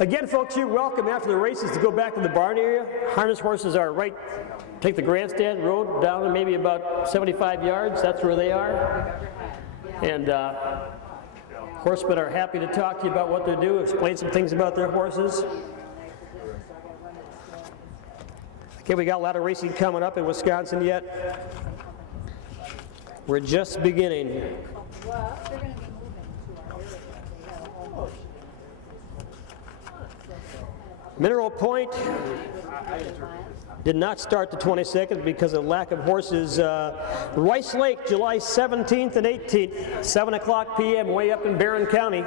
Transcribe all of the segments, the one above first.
Again, folks, you're welcome after the races to go back to the barn area. Harness horses are right, take the grandstand road down maybe about 75 yards. That's where they are. And horsemen are happy to talk to you about what they do, explain some things about their horses. Okay, we got a lot of racing coming up in Wisconsin yet. We're just beginning. Mineral Point did not start the 22nd because of lack of horses. Rice Lake, July 17th and 18th, 7 o'clock p.m. way up in Barron County.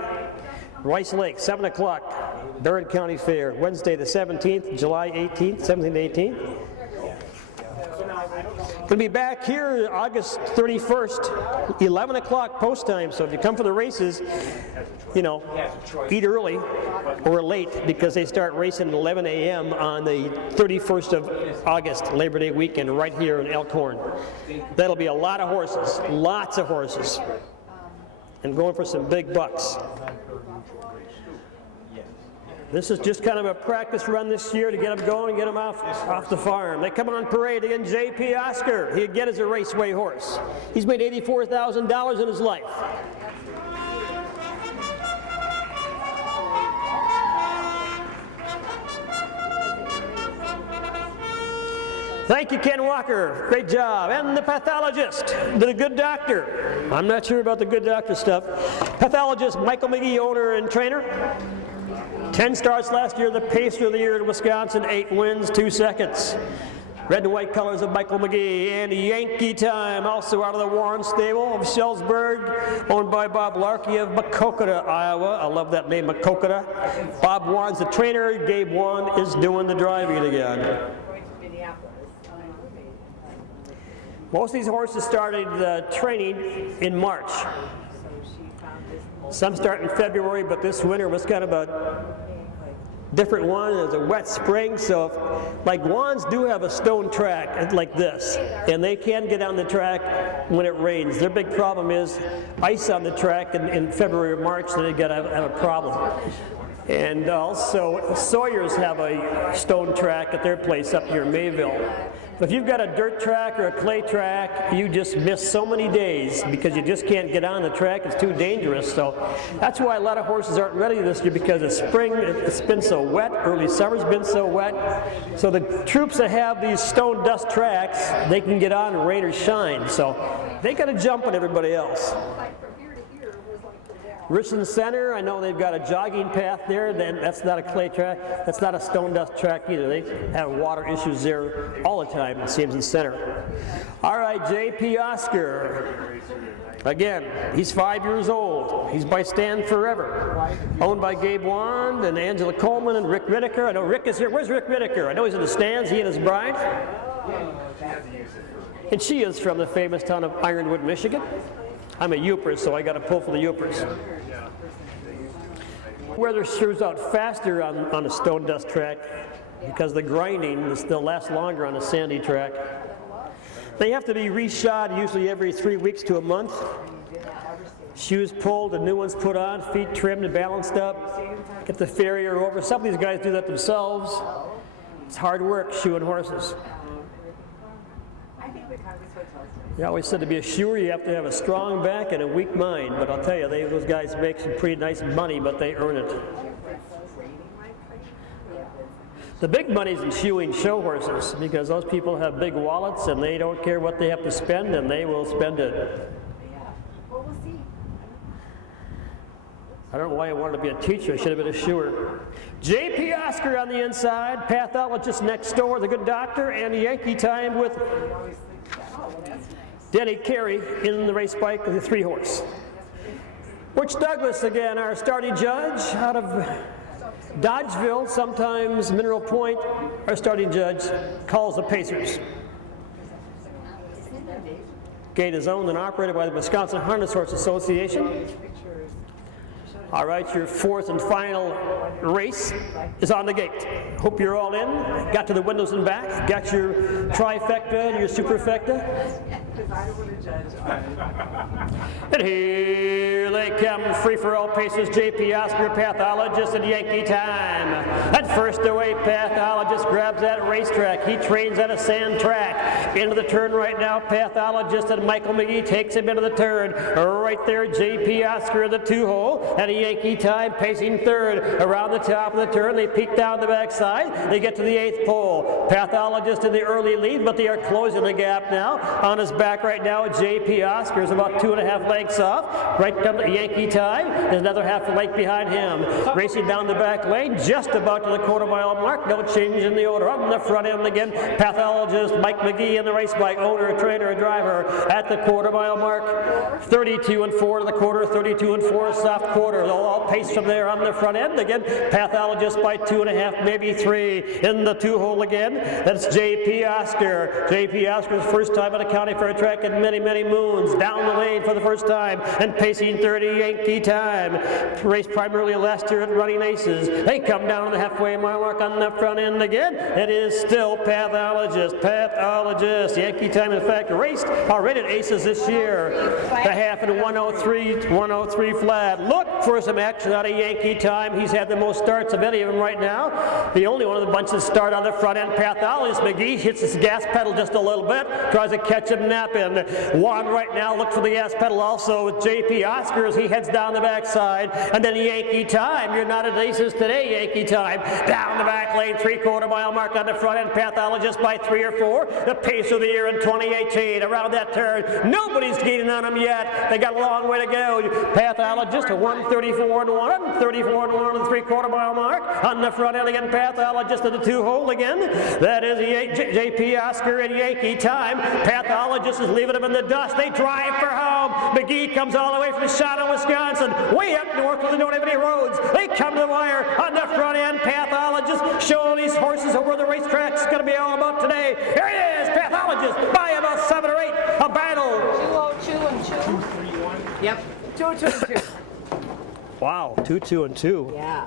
Rice Lake, 7 o'clock, Barron County Fair. Wednesday the 17th, July 18th, 17th, 18th. Going to be back here August 31st, 11 o'clock post time. So if you come for the races, you know, eat early or late because they start racing at 11 a.m. on the 31st of August, Labor Day weekend, right here in Elkhorn. That'll be a lot of horses, lots of horses, and going for some big bucks. This is just kind of a practice run this year to get them going and get them off the farm. They come on parade again. J.P. Oscar, he again is a raceway horse. He's made $84,000 in his life. Thank you, Ken Walker. Great job. And the pathologist, the good doctor. I'm not sure about the good doctor stuff. Pathologist Michael McGee, owner and trainer. 10 starts last year, the pacer of the year in Wisconsin, 8 wins, 2 seconds. Red and white colors of Michael McGee. And Yankee Time, also out of the Warren stable of Schellsburg, owned by Bob Larkey of Maquoketa, Iowa. I love that name, Maquoketa. Bob Warren's the trainer. Gabe Warren is doing the driving again. Most of these horses started training in March. Some start in February, but this winter was kind of a different one. It was a wet spring, so like Wands do have a stone track like this, and they can get on the track when it rains. Their big problem is ice on the track in February or March, so they got to have a problem. And also Sawyers have a stone track at their place up near Mayville. If you've got a dirt track or a clay track, you just miss so many days because you just can't get on the track. It's too dangerous. So that's why a lot of horses aren't ready this year, because the spring, it's been so wet, early summer's been so wet. So the troops that have these stone dust tracks, they can get on rain or shine. So they got to jump on everybody else. Richland Center, I know they've got a jogging path there. That's not a clay track. That's not a stone dust track either. They have water issues there all the time, it seems, in center. All right, J.P. Oscar. Again, he's 5 years old. He's by Stand Forever. Owned by Gabe Wand and Angela Coleman and Rick Whitaker. I know Rick is here. Where's Rick Whitaker? I know he's in the stands, he and his bride. And she is from the famous town of Ironwood, Michigan. I'm a Youper, so I got to pull for the Youpers. Weather screws out faster on a stone dust track because the grinding still lasts longer on a sandy track. They have to be reshod usually every 3 weeks to a month. Shoes pulled and new ones put on, feet trimmed and balanced up, get the farrier over. Some of these guys do that themselves. It's hard work shoeing horses. They always said to be a shoer, you have to have a strong back and a weak mind. But I'll tell you, those guys make some pretty nice money, but they earn it. The big money's in shoeing show horses, because those people have big wallets and they don't care what they have to spend, and they will spend it. I don't know why I wanted to be a teacher. I should have been a shoer. J.P. Oscar on the inside, pathologist next door, the good doctor, and Yankee Time with Denny Carey in the race bike with the 3-horse. Butch Douglas again, our starting judge out of Dodgeville, sometimes Mineral Point. Our starting judge calls the Pacers. Gate is owned and operated by the Wisconsin Harness Horse Association. All right, your fourth and final race is on the gate. Hope you're all in. Got to the windows and back. Got your trifecta and your superfecta. And here they come, free-for-all paces, J.P. Oscar, Pathologist, and Yankee Time. At first away, Pathologist grabs that racetrack. He trains at a sand track. Into the turn right now, Pathologist and Michael McGee takes him into the turn. Right there, J.P. Oscar in the two-hole, and a Yankee Time pacing third. Around the top of the turn, they peek down the backside. They get to the eighth pole. Pathologist in the early lead, but they are closing the gap now. On his back right now, J.P. Oscar is about 2.5 lengths off. Right down to Yankee Time. There's another half a length behind him. Racing down the back lane, just about to the quarter-mile mark. No change in the order. On the front end again, Pathologist Mike McGee in the race bike, owner, trainer, driver at the quarter-mile mark. 32 and 4 to the quarter, 32 and 4 soft quarter. They'll all pace from there on the front end. Again, Pathologist by 2.5, maybe 3 in the two-hole again. That's J.P. Oscar. J.P. Oscar's first time at a county fair track in many, many moons. Down the lane for the first time and pacing 30 Yankee Time. Raced primarily last year at Running Aces. They come down to the halfway mile mark on the front end again. It is still Pathologist. Pathologist. Yankee Time, in fact, raced already at Aces this year. The half in 103 flat. Look for some action out of Yankee Time. He's had the most starts of any of them right now. The only one of the bunch that start on the front end. Pathologist McGee hits his gas pedal just a little bit. Tries to catch him napping. One right now, look for the gas pedal also with J.P. Oscar as he heads down the backside. And then Yankee Time. You're not at Aces today, Yankee Time. Down the back lane, 3/4 mile mark on the front end. Pathologist by 3 or 4. The pace of the year in 2018. Around that turn, nobody's gaining on him yet. They got a long way to go. Pathologist, a 134 and 1, 34 and 1 on the 3/4 mile mark. On the front end again, Pathologist at the two-hole again. That is J.P. Oscar and Yankee Time. Pathologist is leaving him in the dust. They drive for home. McGee comes all the way from Shawano, Wisconsin, way up north where they don't have any roads. They come to the wire on the front end. Pathologist showing these horses where the racetrack's going to be all about today. Here he is, Pathologist, by about 7 or 8. A battle. 202 and 2. 231. Yep. 202 and 2. Wow, 2, 2, and 2. Yeah.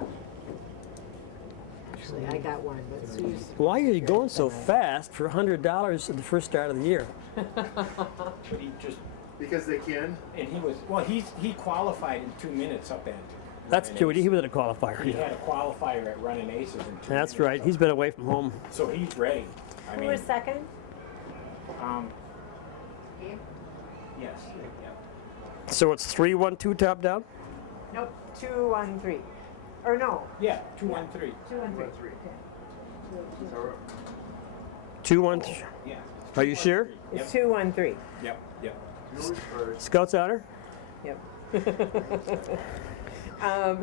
Actually, I got one. Let's use. Why are you going so fast for $100 at the first start of the year? But he just, Because they can. and he was, well, he qualified in 2 minutes up at. That's Running true. Aces. He was at a qualifier. He had a qualifier at Running Aces in 2 minutes. That's right. He's been away from home. So he's ready. I Who mean, was second? yes. Yep. So it's 3, 1, 2 top down? Nope. 2, 1, 3. Or no. Yeah, 213. 2, 1, 3. 2, 1, 3. Yeah. Are you sure? It's 2, 1, 3. Yep. Yep. Scout's honor? Yep.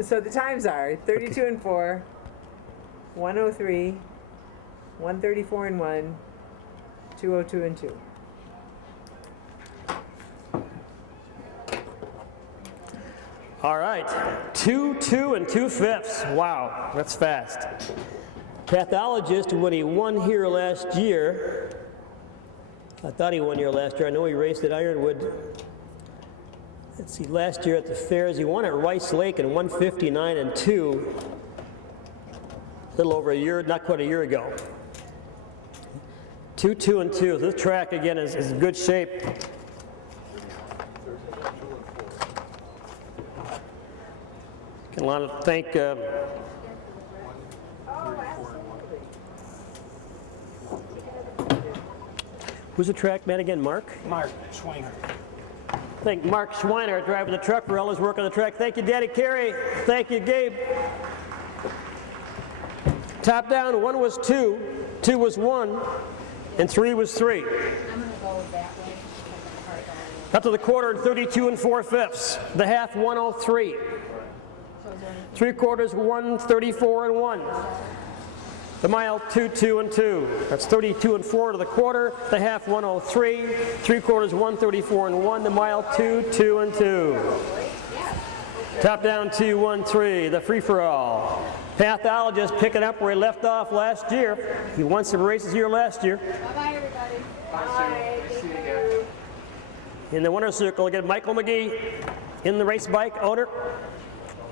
So the times are 32 and 4, 103, 134 and 1, 202 and 2. All right. 2, 2, and 2/5. Wow, that's fast. Pathologist, when he won here last year, I thought he won here last year. I know he raced at Ironwood. Let's see, last year at the fairs, he won at Rice Lake in 159 and 2. A little over a year, not quite a year ago. 2, 2, and 2. This track again is in good shape. I want to thank who's the track man again? Mark? Mark Schweiner. Thank Mark Schweiner driving the truck for all his work on the track. Thank you, Daddy Carey. Thank you, Gabe. Top down, 1 was 2, 2 was 1, and 3 was 3. I'm going to go that way. Up to the quarter, 32 and 4/5. The half, 103. 3/4, 134 and 1. The mile, 2, 2, and 2. That's 32 and 4 to the quarter. The half, 103. 3/4, 134 and 1. The mile, 2, 2, and 2. Top down, 2, 1, 3. The free-for-all. Pathologist picking up where he left off last year. He won some races here last year. Bye-bye, everybody. Bye. See you again. In the winner's circle again, Michael McGee in the race bike, owner.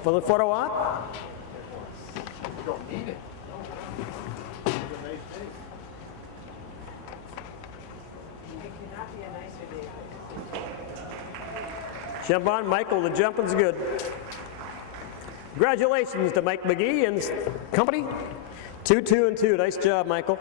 for the photo op. You don't need it. It's a nice thing. It cannot be a nicer day. Jump on, Michael, the jumping's good. Congratulations to Mike McGee and company. 2, 2, and 2. Nice job, Michael.